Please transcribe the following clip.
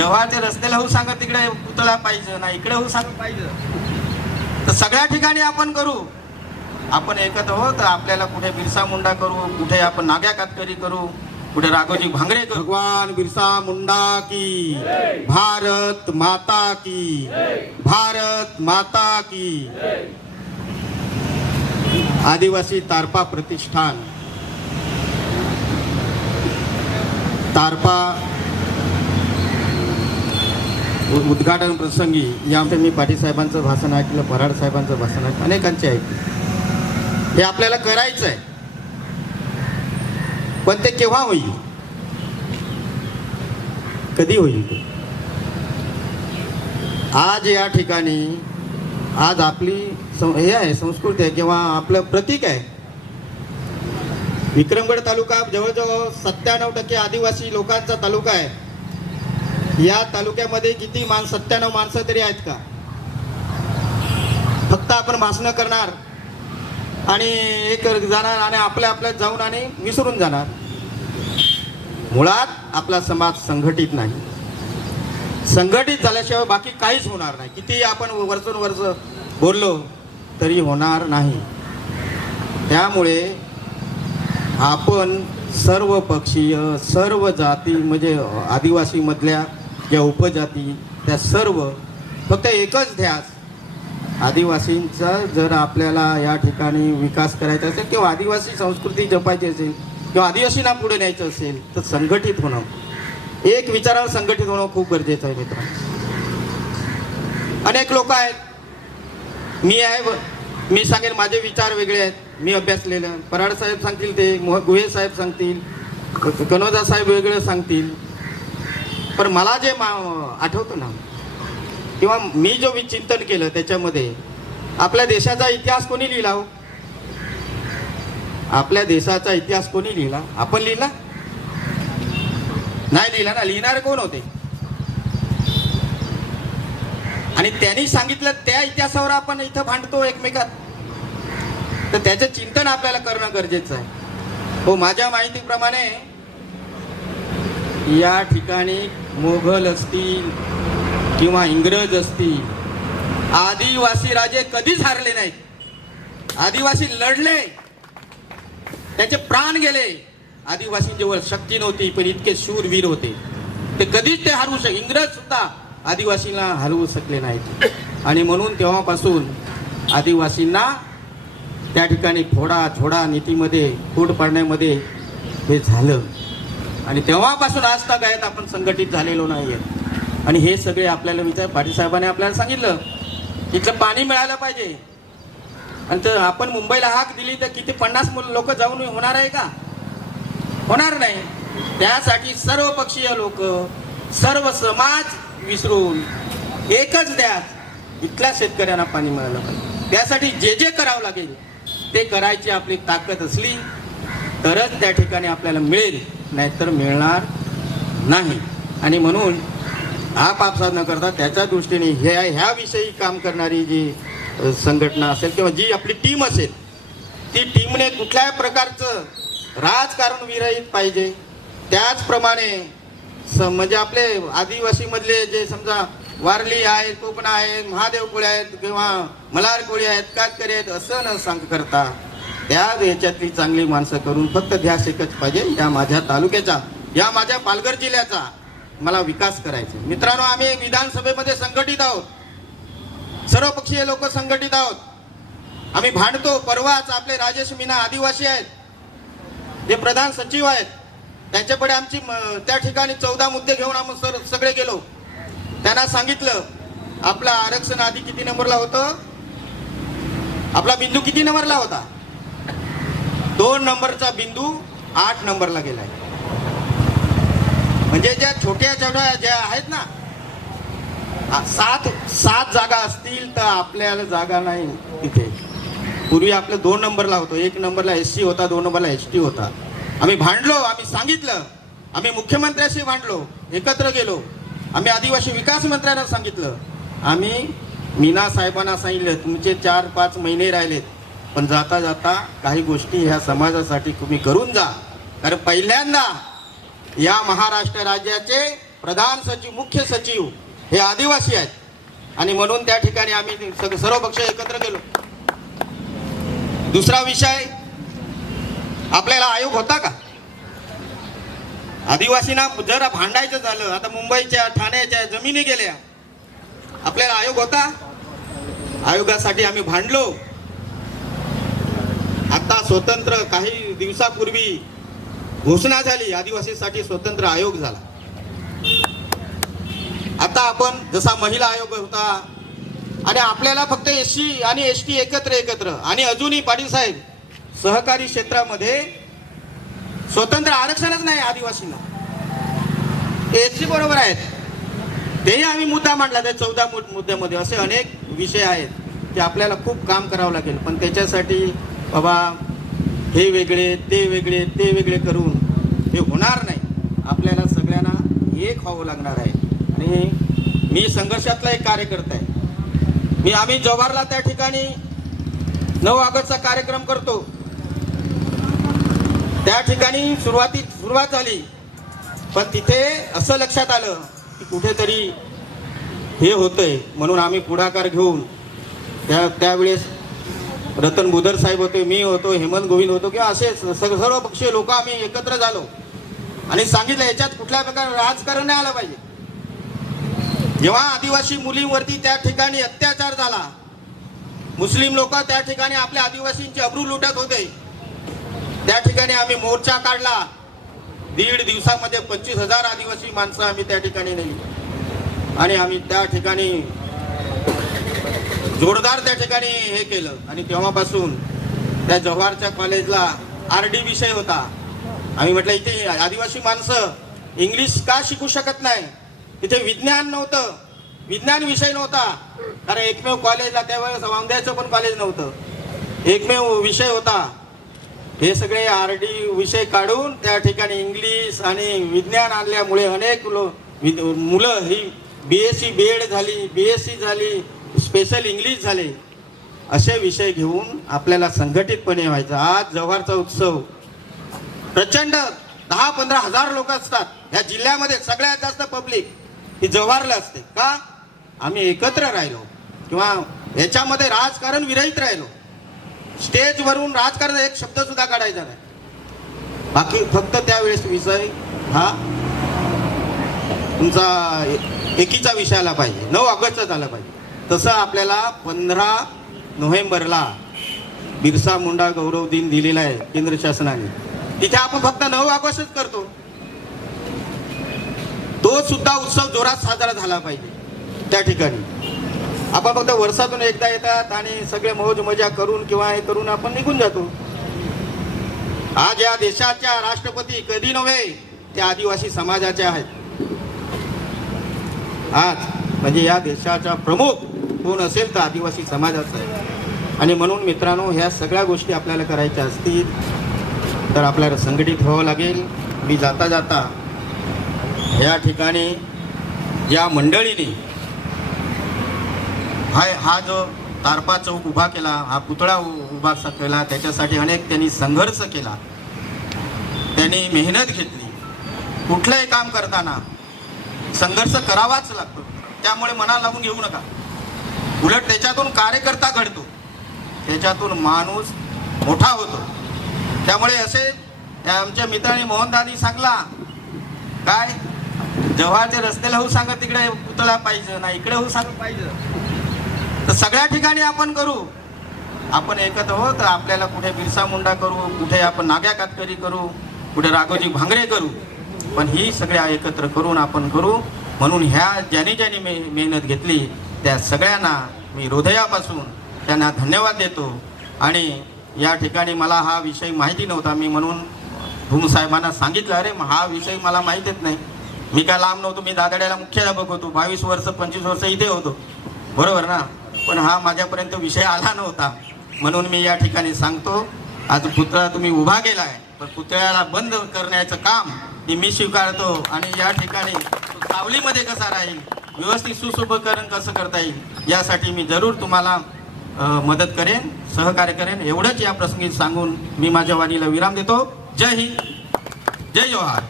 जेव्हा ते रस्त्याला होऊ सांगत तिकडे पुतळा पाहिजे ना इकडे होऊ सांगत पाहिजे. तर सगळ्या ठिकाणी आपण करू. आपण एकत्र हो तर आपल्याला कुठे बिरसा मुंडा करू कुठे आपण नाग्या कातकरी करू कुठे राघोजी भांगरे करू. भगवान बिरसा मुंडा की भारत माता की भारत माता की. आदिवासी तारपा प्रतिष्ठान. तारपा उद्घाटन प्रसंगी यामध्ये मी पाटील साहेबांचं भाषण ऐकलं पराड साहेबांचं भाषण ऐकलं अनेकांचे ऐकलं. हे आपल्याला करायचं आहे. पण ते केव्हा होईल? कधी होईल ते? आज या ठिकाणी आज आपली सं- हे आहे संस्कृती आहे किंवा आपलं प्रतीक आहे. विक्रमगड तालुका जवळजवळ सत्त्याण्णव टक्के आदिवासी लोकांचा तालुका आहे. या तालुक्यामध्ये किती मान सत्त्याण्णव माणसं तरी आहेत का? फक्त आपण भाषणं करणार आणि एक जाणार आणि आपल्या आपल्यात जाऊन आणि विसरून जाणार. मुळात आपला समाज संघटित नाही. संघटित झाल्याशिवाय बाकी काहीच होणार नाही. किती आपण वरचून वर्ष बोललो तरी होणार नाही. त्यामुळे आपण सर्व पक्षीय सर्व जाती म्हणजे आदिवासीमधल्या ज्या उपजाती त्या सर्व फक्त एकच ध्यास. आदिवासींचा जर आपल्याला या ठिकाणी विकास करायचा असेल किंवा आदिवासी संस्कृती जपायची असेल किंवा आदिवासींना पुढे न्यायचं असेल तर संघटित होणं. एक विचारावर संघटित होणं खूप गरजेचं आहे मित्रांनो. अनेक लोक आहेत. मी आहे मी सांगेन माझे विचार वेगळे आहेत. मी अभ्यासलेलं. पराड साहेब सांगतील ते गुहे साहेब सांगतील. कनोजा साहेब वेगळं सांगतील. पण मला जे मा आठवतं ना किंवा मी जो मी चिंतन केलं त्याच्यामध्ये आपल्या देशाचा इतिहास कोणी लिहिला हो? आपल्या देशाचा इतिहास कोणी लिहिला? आपण लिहिला? नाही लिहिला ना. लिहिणारे कोण होते? आणि त्यांनी सांगितलं त्या इतिहासावर आपण इथं भांडतो एकमेकात. तर त्याचं चिंतन आपल्याला करणं गरजेचं आहे. हो माझ्या माहितीप्रमाणे या ठिकाणी मोघल असतील किंवा इंग्रज असतील आदिवासी राजे कधीच हारले नाहीत. आदिवासी लढले. त्याचे प्राण गेले. आदिवासींजवळ शक्ती नव्हती पण इतके शूरवीर होते. ते कधीच ते हरवू शक इंग्रज सुद्धा आदिवासींना हरवू शकले नाहीत. आणि म्हणून तेव्हापासून आदिवासींना त्या ठिकाणी फोडा छोडा नीतीमध्ये फूट पाडण्यामध्ये हे झालं. आणि तेव्हापासून आज तक आहेत आपण संघटित झालेलो नाही आणि हे सगळे आपल्याला विचार पाटील साहेबांनी आपल्याला सांगितलं तिथलं पाणी मिळालं पाहिजे. आणि तर आपण मुंबईला हाक दिली तर किती पन्नास लोक जाऊन होणार आहे का? होणार नाही. त्यासाठी सर्व पक्षीय लोक सर्व समाज विसरून एकच द्या इथल्या शेतकऱ्यांना पाणी मिळालं पाहिजे. त्यासाठी जे जे करावं लागेल ते करायची आपली ताकद असली तरच त्या ठिकाणी आपल्याला मिळेल. नाहीतर मिळणार नाही. आणि म्हणून हा पापसाद न करता त्याच्या दृष्टीने ह्या ह्याविषयी काम करणारी जी संघटना असेल किंवा जी आपली टीम असेल ती टीमने कुठल्याही प्रकारचं राजकारण विरहित पाहिजे. त्याचप्रमाणे स म्हणजे आपले आदिवासीमधले जे समजा वारली आहेत कोकणा आहेत महादेव कोळी आहेत किंवा मलार कोळी आहेत कातकरी आहेत असं न सांग करता त्या याच्यातली चांगली माणसं करून फक्त ध्यास एकच पाहिजे या माझ्या तालुक्याचा या माझ्या पालघर जिल्ह्याचा. मला विकास करायचा आहे. मित्रांनो आम्ही विधानसभेमध्ये संघटित आहोत. सर्वपक्षीय लोक संघटित आहोत. आम्ही भांडतो परवाच आपले राजेश मीना आदिवासी आहेत. जे प्रधान सचिव आहेत. त्यांच्याकडे आमची म- त्या ठिकाणी चौदा मुद्दे घेऊन आम्ही सर सगळे गेलो. त्यांना सांगितलं आपलं आरक्षण आधी किती नंबरला होतं? आपला बिंदू किती नंबरला होता? दोन नंबरचा बिंदू आठ नंबरला गेलाय. म्हणजे ज्या छोट्या छोट्या ज्या आहेत ना सात सात जागा असतील तर आपल्याला जागा नाही तिथे. पूर्वी आपलं दोन नंबरला होतो. एक नंबरला एस सी होता दोन नंबरला एस टी होता. आम्ही भांडलो आम्ही सांगितलं. आम्ही मुख्यमंत्र्याशी भांडलो एकत्र गेलो. आम्ही आदिवासी विकास मंत्र्यांना सांगितलं. आम्ही मीना साहेबांना सांगितलं तुमचे चार पाच महिने राहिलेत. पण जाता जाता काही गोष्टी ह्या समाजासाठी तुम्ही करून जा. कारण पहिल्यांदा या महाराष्ट्र राज्याचे प्रधान सचिव मुख्य सचिव हे आदिवासी आहेत. आणि म्हणून त्या ठिकाणी आम्ही सर्व पक्ष एकत्र गेलो दुसरा विषय आपल्याला आयोग होता का? आदिवासींना जर भांडायचं झालं आता मुंबईच्या ठाण्याच्या जमिनी गेल्या आपल्याला आयोग होता? आयोगासाठी आम्ही भांडलो. आता स्वतंत्र काही दिवसापूर्वी घोषणा झाली आदिवासीसाठी स्वतंत्र आयोग झाला. आता आपण जसा महिला आयोग होता आणि आपल्याला फक्त एस सी आणि एस टी एकत्र एकत्र आणि अजूनही पाटील साहेब सहकारी क्षेत्रामध्ये स्वतंत्र आरक्षणच नाही आदिवासींना. एस सी बरोबर आहेत. तेही आम्ही मुद्दा मांडला त्या चौदा मुद्द्यामध्ये. असे अनेक विषय आहेत ते आपल्याला खूप काम करावं लागेल. पण त्याच्यासाठी बाबा हे वेगळे ते वेगळे ते वेगळे करून हे होणार नाही. आपल्याला सगळ्यांना एक व्हावं लागणार आहे. आणि मी संघर्षातला एक कार्यकर्ता आहे. मी आम्ही जव्हारला त्या ठिकाणी नऊ ऑगस्टचा कार्यक्रम करतो. त्या ठिकाणी सुरुवाती सुरुवात झाली. पण तिथे असं लक्षात आलं की कुठेतरी हे होतंय. म्हणून आम्ही पुढाकार घेऊन त्या त्यावेळेस रतन बुधर साहेब होते मी होतो हेमंत गोविंद होतो किंवा असे स- सर्व पक्षीय लोक आम्ही एकत्र झालो. आणि सांगितलं याच्यात कुठल्या प्रकारे राजकारण नाही आलं पाहिजे. जेव्हा आदिवासी मुलींवरती त्या ठिकाणी अत्याचार झाला मुस्लिम लोक त्या ठिकाणी आपल्या आदिवासींची अब्रू लुटत होते. त्या ठिकाणी आम्ही मोर्चा काढला. दीड दिवसामध्ये पंचवीस हजार आदिवासी माणसं आम्ही त्या ठिकाणी नेली. आणि आम्ही त्या ठिकाणी जोरदार त्या ठिकाणी हे केलं. आणि तेव्हापासून त्या जव्हारच्या कॉलेजला आर डी विषय होता. आम्ही म्हटलं इथे आदिवासी माणसं इंग्लिश का शिकू शकत नाही? इथे विज्ञान नव्हतं. विज्ञान विषय नव्हता. कारण एकमेव कॉलेजला त्यावेळेस वांद्याचं पण कॉलेज नव्हतं. एकमेव विषय होता. हे सगळे आर डी विषय काढून त्या ठिकाणी इंग्लिश आणि विज्ञान आणल्यामुळे अनेक लो विद- मुलं ही B S C B Ed झाली बी एस सी झाली स्पेशल इंग्लिश झाले असे विषय घेऊन आपल्याला संघटितपणे व्हायचं. आज जव्हारचा उत्सव. प्रचंड दहा पंधरा हजार लोक असतात. या जिल्ह्यामध्ये सगळ्यात जास्त पब्लिक ही जव्हारला असते. का? आम्ही एकत्र राहिलो. किंवा याच्यामध्ये राजकारण विरहित राहिलो. स्टेजवरून राजकारण एक शब्द सुद्धा काढायचा नाही. बाकी फक्त त्यावेळेस विषय हा तुमचा एकीचा विषय आला पाहिजे. नऊ ऑगस्टचा झाला पाहिजे. तसं आपल्याला पंधरा नोव्हेंबरला बिरसा मुंडा गौरव दिन दिलेला आहे केंद्र शासनाने. तिथे आपण फक्त नऊ ऑगस्टच करतो. तो सुद्धा उत्सव जोरात साजरा झाला पाहिजे. त्या ठिकाणी. आपण फक्त वर्षातून एकदा येतात आणि सगळे मौज मजा करून किंवा हे करून आपण निघून जातो. आज या देशाच्या राष्ट्रपती कधी नव्हे ते आदिवासी समाजाचे आहेत. आज म्हणजे या देशाचा प्रमुख कोण असेल तर आदिवासी समाजाचा आहे. आणि म्हणून मित्रांनो ह्या सगळ्या गोष्टी आपल्याला करायच्या असतील तर आपल्याला संघटित व्हावं लागेल. मी जाता जाता ह्या ठिकाणी ज्या मंडळीने हा हा जो तारपा चौक उभा केला हा पुतळा उभा केला त्याच्यासाठी अनेक त्यांनी संघर्ष केला. त्यांनी मेहनत घेतली. कुठलंही काम करताना संघर्ष करावाच लागतो. त्यामुळे मना लावून घेऊ नका. उलट त्याच्यातून कार्यकर्ता घडतो. त्याच्यातून माणूस मोठा होतो. त्यामुळे असे त्या आमच्या मित्रांनी मोहनदानी सांगला काय? जव्हारच्या रस्त्याला होऊ सांगा तिकडे पुतळा पाहिजे ना इकडे होऊ सांगत पाहिजे. तर सगळ्या ठिकाणी आपण करू. आपण एकत्र हो तर आपल्याला कुठे बिरसा मुंडा करू कुठे आपण नाग्या कातकरी करू कुठे राघोजी भांगरे करू. पण ही सगळ्या एकत्र करून आपण करू. म्हणून ह्या ज्यांनी ज्यांनी मे मेहनत घेतली त्या सगळ्यांना मी हृदयापासून त्यांना धन्यवाद देतो. आणि या ठिकाणी मला हा विषय माहिती नव्हता. मी म्हणून भूमसाहेबांना सांगितलं अरे हा विषय मला माहीतच नाही. मी काय लांब नव्हतो. मी दादड्याला मुख्याध्यापक होतो. बावीस वर्ष पंचवीस वर्ष इथे होतो. बरोबर ना? पण हा माझ्यापर्यंत विषय आला नव्हता. म्हणून मी या ठिकाणी सांगतो आज पुतळा तुम्ही उभा केलाय पण पुतळ्याला बंद करण्याचं काम मी स्वीकारतो. आणि या ठिकाणी सावलीमध्ये कसा राहील? व्यवस्थित सुशुभकरण कसं करता येईल यासाठी मी जरूर तुम्हाला मदत करेन सहकार्य करेन. एवढंच या प्रसंगी सांगून मी माझ्या वाणीला विराम देतो. जय हिंद. जय जवाहर